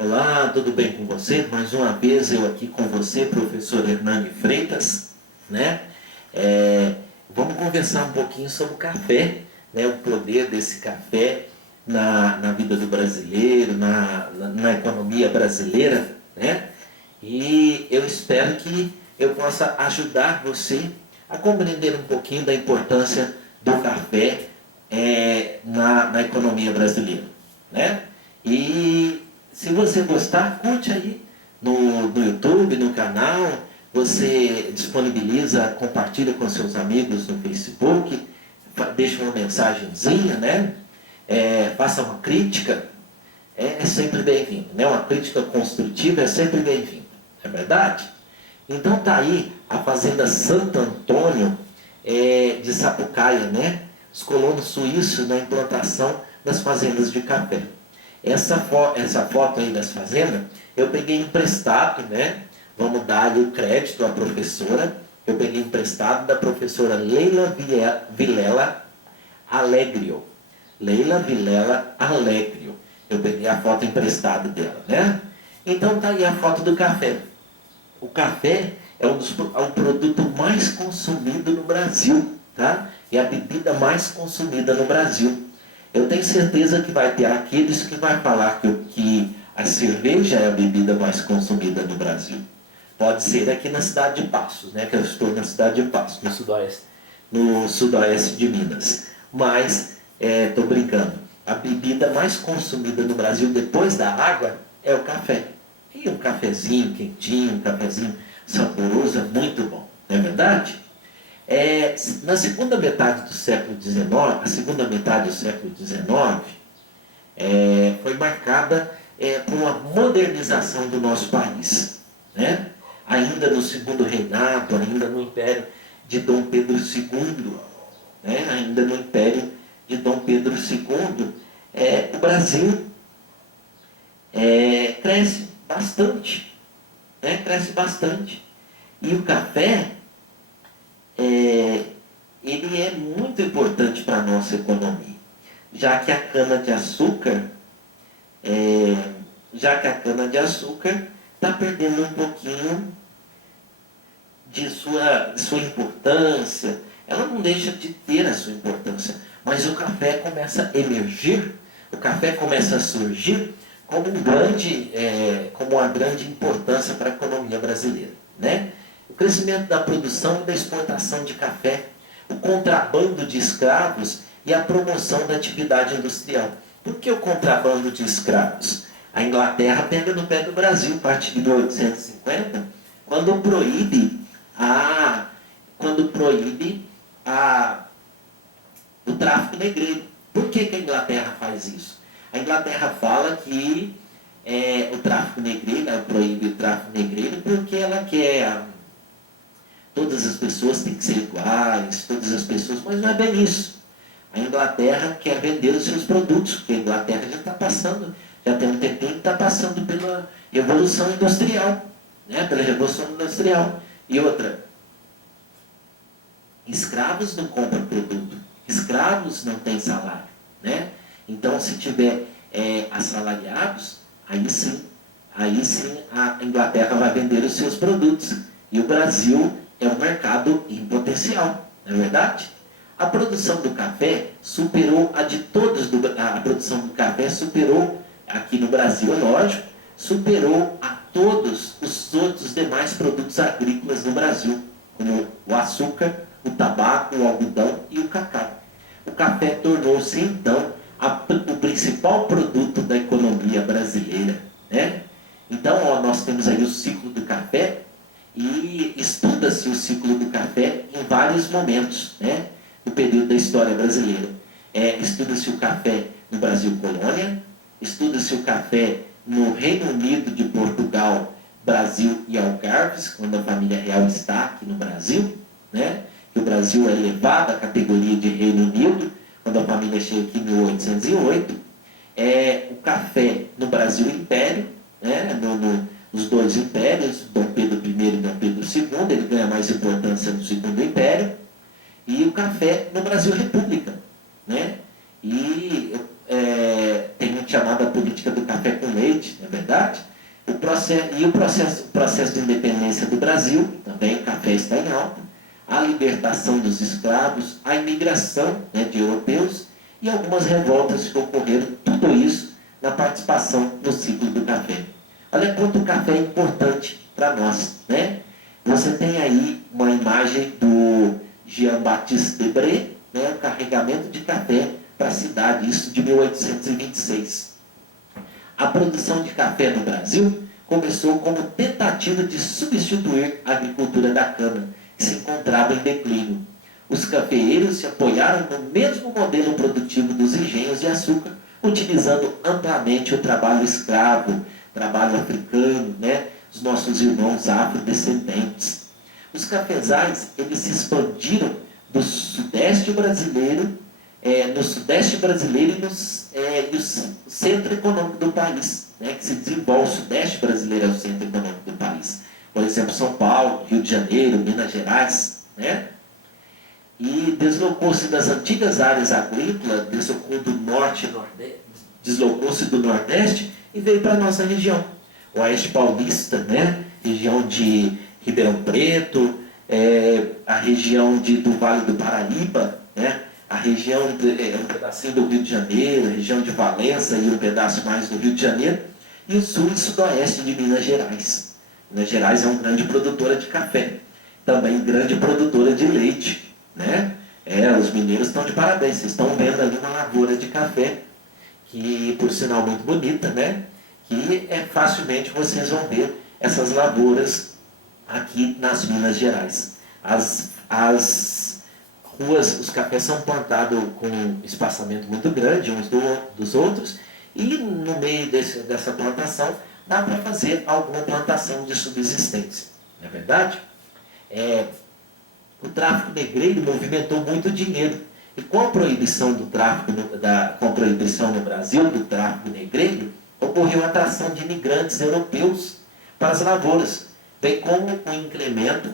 Olá, tudo bem com você? Mais uma vez eu aqui com você, professor Hernani Freitas, né? Vamos conversar um pouquinho sobre o café, né? O poder desse café na vida do brasileiro, na economia brasileira, né? E eu espero que eu possa ajudar você a compreender um pouquinho da importância do café na economia brasileira, né? E se você gostar, curte aí no YouTube, no canal, você disponibiliza, compartilha com seus amigos no Facebook, deixa uma mensagenzinha, né? Faça uma crítica, é sempre bem-vindo, né? Uma crítica construtiva é sempre bem-vinda, é verdade? Então tá aí a Fazenda Santo Antônio de Sapucaia, né? Os colonos suíços na implantação das fazendas de café. Essa foto aí das fazendas, eu peguei emprestado, né? Vamos dar ali o crédito à professora. Eu peguei emprestado da professora Leila Vilela Alegrio. Leila Vilela Alegrio. Eu peguei a foto emprestada dela, né? Então tá aí a foto do café. O café é o produto mais consumido no Brasil, tá? É a bebida mais consumida no Brasil. Eu tenho certeza que vai ter aqueles que vai falar que a cerveja é a bebida mais consumida no Brasil. Pode ser aqui na cidade de Passos, né? Que eu estou na cidade de Passos, no sudoeste de Minas. Mas, estou brincando, a bebida mais consumida no Brasil depois da água é o café. E um cafezinho quentinho, um cafezinho saboroso, é muito bom, não é verdade? Na segunda metade do século XIX, a segunda metade do século XIX foi marcada por uma modernização do nosso país, né? Ainda no segundo reinado, ainda no império de Dom Pedro II, né? Ainda no império de Dom Pedro II, o Brasil cresce bastante, né? Cresce bastante. E o café ele é muito importante para a nossa economia, já que a cana-de-açúcar está perdendo um pouquinho de sua importância. Ela não deixa de ter a sua importância, mas o café começa a emergir, o café começa a surgir como uma grande importância para a economia brasileira, né? O crescimento da produção e da exportação de café, o contrabando de escravos e a promoção da atividade industrial. Por que o contrabando de escravos? A Inglaterra pega no pé do Brasil a partir de 1850, quando proíbe o tráfico negreiro. Por que a Inglaterra faz isso? A Inglaterra fala que o tráfico negreiro, ela proíbe o tráfico negreiro porque ela quer todas as pessoas têm que ser iguais, todas as pessoas, mas não é bem isso. A Inglaterra quer vender os seus produtos, porque a Inglaterra já tem um tempinho que está passando pela Revolução Industrial, né? Pela Revolução Industrial. E outra, escravos não compram produto, escravos não têm salário, né? Então, se tiver assalariados, aí sim a Inglaterra vai vender os seus produtos. E o Brasil é um mercado em potencial, não é verdade? A produção do café superou a de todos, a produção do café superou, aqui no Brasil, é lógico, superou a todos os outros demais produtos agrícolas no Brasil, como o açúcar, o tabaco, o algodão e o cacau. O café tornou-se, então, o principal produto da economia brasileira, né? Então, nós temos aí o ciclo do café, e estuda-se o ciclo do café em vários momentos, né? No período da história brasileira. Estuda-se o café no Brasil colônia, estuda-se o café no Reino Unido de Portugal, Brasil e Algarves, quando a família real está aqui no Brasil, né? Que o Brasil é elevado à categoria de Reino Unido, quando a família chega aqui em 1808. O café no Brasil Império, né? Nos dois impérios, Dom Pedro I e Dom Pedro II, ele ganha mais importância no Segundo Império, e o café no Brasil República, né? E tem chamada política do café com com leite, não é verdade? O processo de independência do Brasil, também o café está em alta, a libertação dos escravos, a imigração, né, de europeus e algumas revoltas que ocorreram, tudo isso na participação no ciclo do café. Olha quanto o café é importante para nós, né? Você tem aí uma imagem do Jean-Baptiste Debré, né, o carregamento de café para a cidade, isso de 1826. A produção de café no Brasil começou como tentativa de substituir a agricultura da cana, que se encontrava em declínio. Os cafeeiros se apoiaram no mesmo modelo produtivo dos engenhos de açúcar, utilizando amplamente o trabalho escravo, trabalho africano, né? Os nossos irmãos afrodescendentes. Os cafezais, eles se expandiram do sudeste brasileiro, no sudeste brasileiro e no centro econômico do país, né? Que se desenvolve, o sudeste brasileiro é o centro econômico do país. Por exemplo, São Paulo, Rio de Janeiro, Minas Gerais, né? E deslocou-se das antigas áreas agrícolas, deslocou-se do Nordeste e veio para a nossa região. O Oeste Paulista, né? Região de Ribeirão Preto, a região do Vale do Paraíba, né? A região, um pedacinho do Rio de Janeiro, a região de Valença e um pedaço mais do Rio de Janeiro, e o sul e sudoeste de Minas Gerais. Minas Gerais é uma grande produtora de café, também grande produtora de leite, né? Os mineiros estão de parabéns, vocês estão vendo ali uma lavoura de café, que por sinal muito bonita, né? Que facilmente vocês vão ver essas lavouras aqui nas Minas Gerais. As ruas, os cafés são plantados com um espaçamento muito grande uns dos outros, e no meio dessa plantação dá para fazer alguma plantação de subsistência, não é verdade? O tráfico negreiro movimentou muito dinheiro, e com a proibição do tráfico, com a proibição no Brasil do tráfico negreiro, ocorreu a atração de imigrantes europeus para as lavouras, bem como o incremento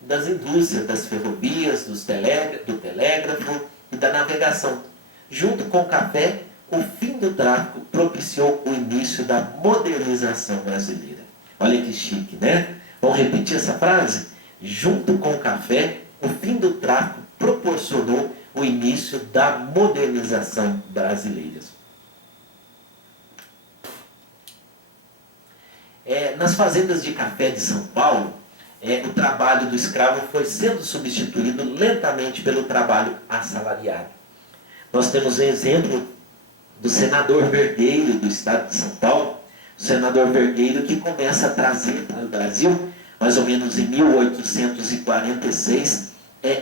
das indústrias, das ferrovias, do telégrafo e da navegação. Junto com o café, o fim do tráfico propiciou o início da modernização brasileira. Olha que chique, né? Vamos repetir essa frase? Junto com o café, o fim do tráfico proporcionou o início da modernização brasileira. Nas fazendas de café de São Paulo, o trabalho do escravo foi sendo substituído lentamente pelo trabalho assalariado. Nós temos um exemplo do senador Vergueiro, do estado de São Paulo, o senador Vergueiro, que começa a trazer para o Brasil, mais ou menos em 1846,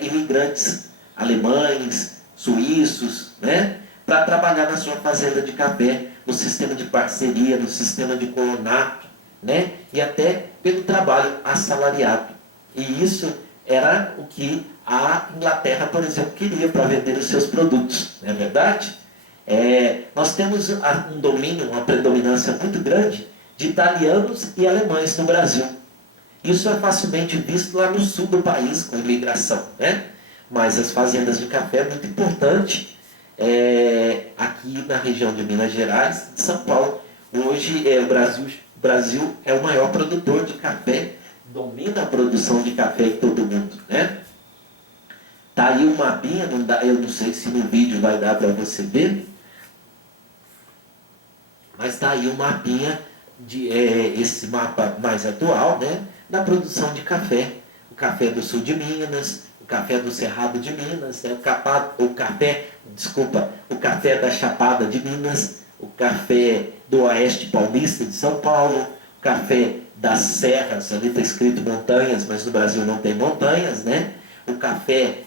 imigrantes alemães, suíços, né, para trabalhar na sua fazenda de café, no sistema de parceria, no sistema de colonato, né, e até pelo trabalho assalariado. E isso era o que a Inglaterra, por exemplo, queria para vender os seus produtos, não é verdade? Nós temos um domínio, uma predominância muito grande de italianos e alemães no Brasil. Isso é facilmente visto lá no sul do país, com imigração, né? Mas as fazendas de café é muito importante aqui na região de Minas Gerais, de São Paulo. Hoje o Brasil é o maior produtor de café, domina a produção de café em todo o mundo, né? Tá aí um mapinha, eu não sei se no vídeo vai dar para você ver, mas tá aí um mapinha, esse mapa mais atual, né, da produção de café. O café do sul de Minas, o café do Cerrado de Minas, né, o café da Chapada de Minas, o café do Oeste Paulista de São Paulo, o café das serras, ali está escrito montanhas, mas no Brasil não tem montanhas, né? O café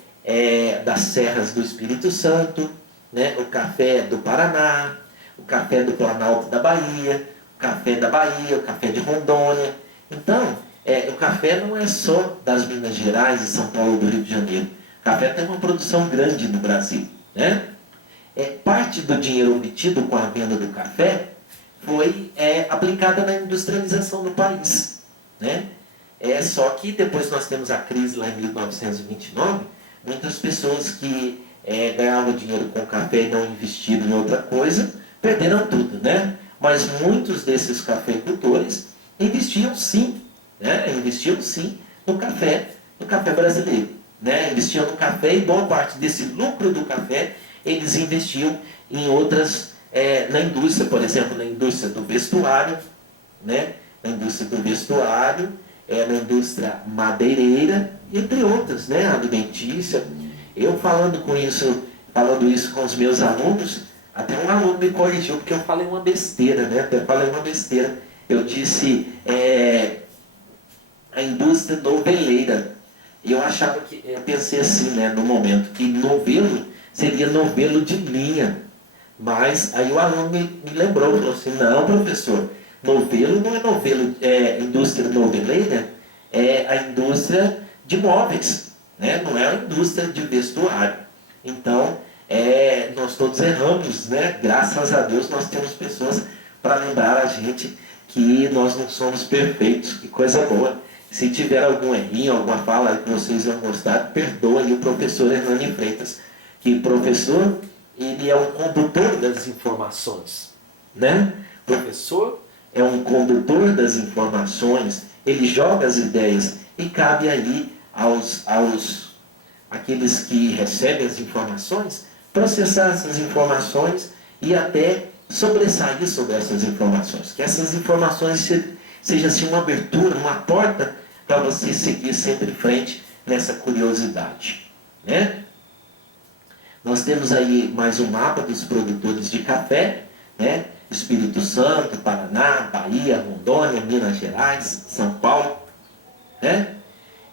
das serras do Espírito Santo, né? O café do Paraná, o café do Planalto da Bahia, o café da Bahia, o café de Rondônia. Então, o café não é só das Minas Gerais e São Paulo do Rio de Janeiro. O café tem uma produção grande no Brasil, né? Parte do dinheiro obtido com a venda do café foi aplicada na industrialização do país, né? Só que depois nós temos a crise lá em 1929, muitas pessoas que ganhavam dinheiro com café e não investiram em outra coisa, perderam tudo, né? mas muitos desses cafeicultores investiam sim, né? Investiam sim no café brasileiro, né? Investiam no café e boa parte desse lucro do café eles investiam em outras, na indústria, por exemplo, na indústria do vestuário, né? Na indústria do vestuário, na indústria madeireira, entre outras, né? Alimentícia. Eu falando isso com os meus alunos, até um aluno me corrigiu porque eu falei uma besteira, né? Até falei uma besteira. Eu disse a indústria noveleira. E eu achava que, eu pensei assim, né, no momento, que novelo seria novelo de linha. Mas aí o aluno me lembrou, falou assim, não, professor, novelo não é novelo, indústria noveleira, é a indústria de móveis, né? Não é a indústria de vestuário. Então, nós todos erramos, né? Graças a Deus nós temos pessoas para lembrar a gente que nós não somos perfeitos, que coisa boa. Se tiver algum errinho, alguma fala que vocês não gostaram, perdoe o professor Hernani Freitas, que o professor, ele é um condutor das informações, né? O professor é um condutor das informações, ele joga as ideias e cabe aí aqueles que recebem as informações, processar essas informações e até sobressair sobre essas informações. Que essas informações sejam assim uma abertura, uma porta para você seguir sempre em frente nessa curiosidade, né? Nós temos aí mais um mapa dos produtores de café, né? Espírito Santo, Paraná, Bahia, Rondônia, Minas Gerais, São Paulo, né?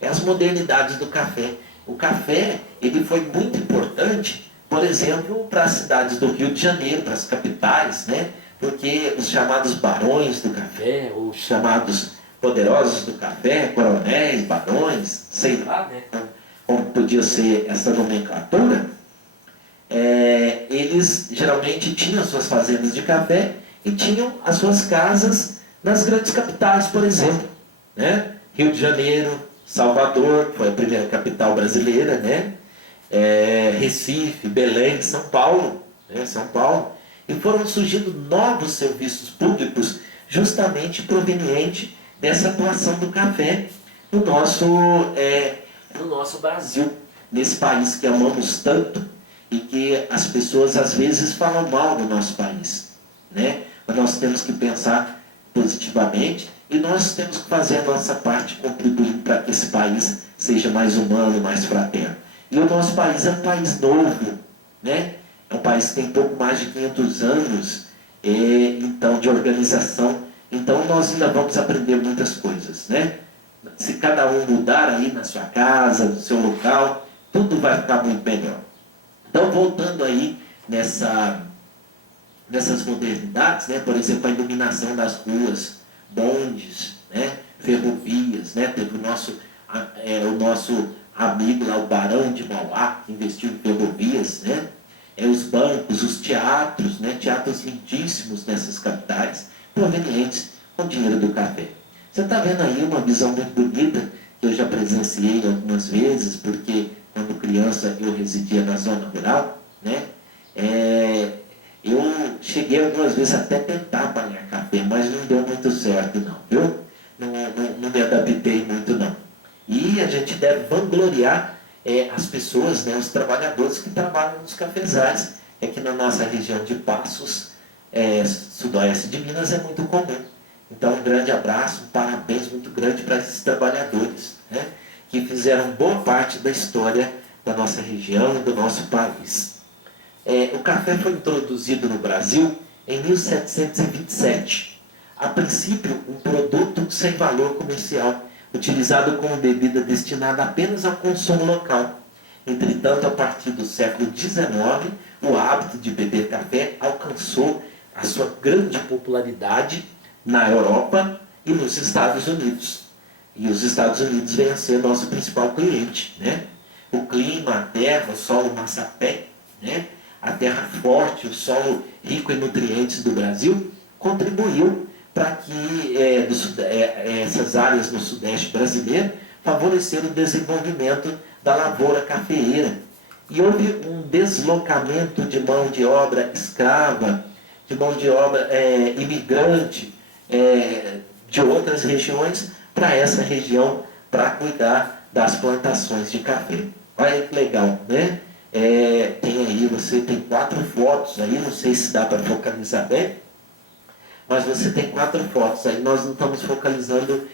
As modernidades do café. O café, ele foi muito importante, por exemplo, para as cidades do Rio de Janeiro, para as capitais, né? Porque os chamados barões do café, os chamados poderosos do café, coronéis, barões, sei lá, né? Como podia ser essa nomenclatura, eles geralmente tinham suas fazendas de café e tinham as suas casas nas grandes capitais, por exemplo, né? Rio de Janeiro, Salvador, que foi a primeira capital brasileira, né? Recife, Belém, São Paulo, né? São Paulo. E foram surgindo novos serviços públicos justamente proveniente dessa atuação do café no nosso Brasil, nesse país que amamos tanto e que as pessoas às vezes falam mal do nosso país, né? Mas nós temos que pensar positivamente e nós temos que fazer a nossa parte contribuindo para que esse país seja mais humano, mais fraterno. E o nosso país é um país novo, né? É um país que tem pouco mais de 500 anos então, de organização. Então nós ainda vamos aprender muitas coisas, né? Se cada um mudar aí na sua casa, no seu local, tudo vai ficar muito melhor. Então, voltando aí nessas modernidades, né? Por exemplo, a iluminação das ruas, bondes, né? Ferrovias, né? Teve o nosso amigo lá, o Barão de Mauá, que investiu em ferrovias, né? Os bancos, os teatros, né? Teatros lindíssimos nessas capitais, provenientes com dinheiro do café. Você está vendo aí uma visão muito bonita, que eu já presenciei algumas vezes, porque quando criança eu residia na zona rural, né? Eu cheguei algumas vezes até tentar apanhar café, mas não deu muito certo não, viu? Não me adaptei muito não. E a gente deve vangloriar as pessoas, né, os trabalhadores que trabalham nos cafezais. Aqui na nossa região de Passos, sudoeste de Minas, é muito comum. Então, um grande abraço, um parabéns muito grande para esses trabalhadores, né, que fizeram boa parte da história da nossa região e do nosso país. O café foi introduzido no Brasil em 1727. A princípio, um produto sem valor comercial, utilizado como bebida destinada apenas ao consumo local. Entretanto, a partir do século XIX, o hábito de beber café alcançou a sua grande popularidade na Europa e nos Estados Unidos. E os Estados Unidos vêm a ser nosso principal cliente, né? O clima, a terra, o solo massapé, né? A terra forte, o solo rico em nutrientes do Brasil, contribuiu para que essas áreas no sudeste brasileiro favoreceram o desenvolvimento da lavoura cafeeira. E houve um deslocamento de mão de obra escrava, de mão de obra imigrante de outras regiões para essa região para cuidar das plantações de café. Olha que legal, né? Tem aí, você tem 4 fotos aí, não sei se dá para focalizar bem, mas você tem 4 fotos aí. Nós não estamos focalizando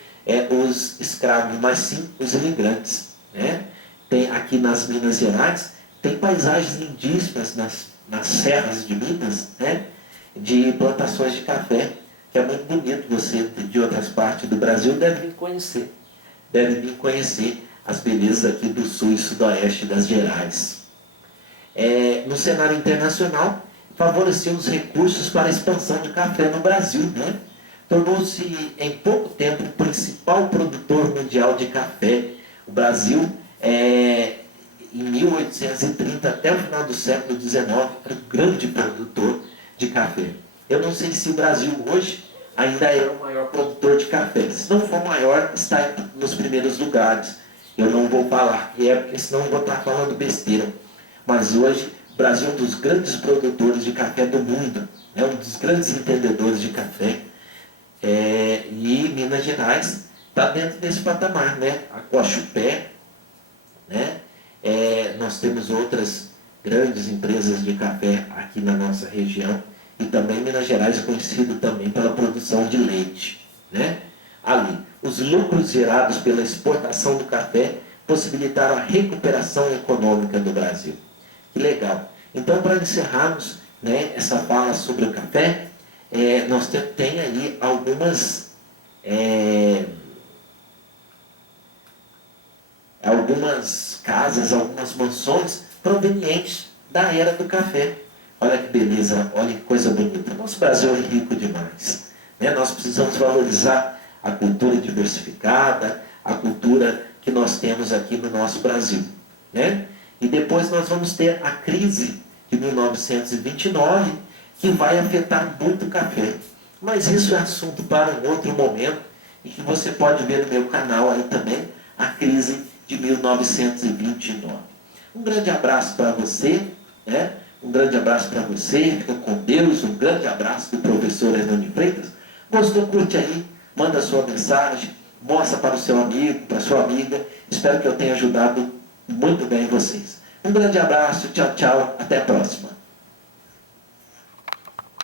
os escravos, mas sim os imigrantes, né? Tem aqui nas Minas Gerais, tem paisagens lindíssimas nas serras de Minas, né? De plantações de café, que é muito bonito. Você de outras partes do Brasil deve vir conhecer. Deve vir conhecer as belezas aqui do sul e sudoeste das Gerais. No cenário internacional, favoreceu os recursos para a expansão de café no Brasil, né? Tornou-se em pouco tempo o principal produtor mundial de café. O Brasil, em 1830 até o final do século XIX, era um grande produtor de café. Eu não sei se o Brasil hoje ainda é o maior produtor de café. Se não for maior, está nos primeiros lugares. Eu não vou falar que porque senão eu vou estar falando besteira. Mas hoje, o Brasil é um dos grandes produtores de café do mundo, é um dos grandes entendedores de café. E Minas Gerais está dentro desse patamar, né? A Cochupé, né? Nós temos outras grandes empresas de café aqui na nossa região. E também Minas Gerais é conhecido também pela produção de leite, né? Ali, os lucros gerados pela exportação do café possibilitaram a recuperação econômica do Brasil. Que legal. Então, para encerrarmos, né, essa fala sobre o café, nós tem aí algumas casas, algumas mansões provenientes da era do café. Olha que beleza, olha que coisa bonita. Nosso Brasil é rico demais, né? Nós precisamos valorizar a cultura diversificada, a cultura que nós temos aqui no nosso Brasil, né? E depois nós vamos ter a crise de 1929, que vai afetar muito o café. Mas isso é assunto para um outro momento, e que você pode ver no meu canal aí também, a crise de 1929. Um grande abraço para você, né? Um grande abraço para você, fica com Deus. Um grande abraço do professor Hernani Freitas. Gostou? Curte aí, manda a sua mensagem, mostra para o seu amigo, para a sua amiga. Espero que eu tenha ajudado muito bem vocês. Um grande abraço, tchau, tchau, até a próxima.